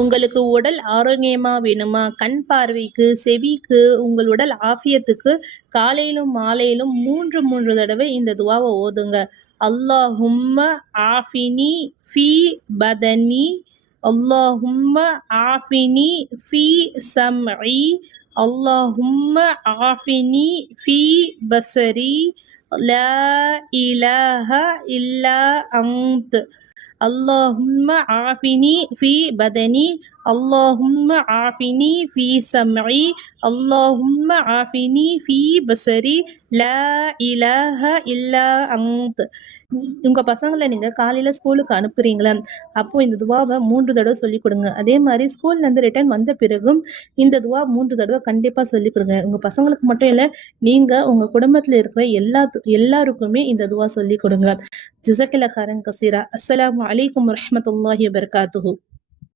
உங்களுக்கு உடல் ஆரோக்கியமா வேணுமா? கண் பார்வைக்கு, செவிக்கு, உங்கள் உடல் ஆஃபியத்துக்கு காலையிலும், மாலையிலும் 3 தடவை இந்த துவாவ ஓதுங்க. அல்லாஹும்ம ஆஃபினி ஃபீ பதனி, அல்லாஹும்ம ஆஃபினி ஃபீ சம்இ, அல்லாஹும்ம ஆஃபினி ஃபீ பஸரி, லா இலாஹ இல்லா அன்த். اللهم عافني في بدني، اللهم عافني في سمعي، اللهم عافني في بصري، لا إله إلا أنت. உங்க பசங்களை நீங்க காலையில ஸ்கூலுக்கு அனுப்புறீங்களா? அப்போ இந்த துவாவை 3 தடவை சொல்லிக் கொடுங்க. அதே மாதிரி ஸ்கூல்ல இருந்து ரிட்டர்ன் வந்த பிறகும் இந்த துவா 3 தடவை கண்டிப்பா சொல்லிக் கொடுங்க. உங்க பசங்களுக்கு மட்டும் இல்ல, நீங்க உங்க குடும்பத்துல இருக்கிற எல்லாருக்குமே இந்த துவா சொல்லிக் கொடுங்க. ஜஸாக்கல்லாஹ் கரன் கசீரா. அஸ்ஸலாமு அலைக்கும் வரஹ்மத்துல்லாஹி வபரகாத்துஹு.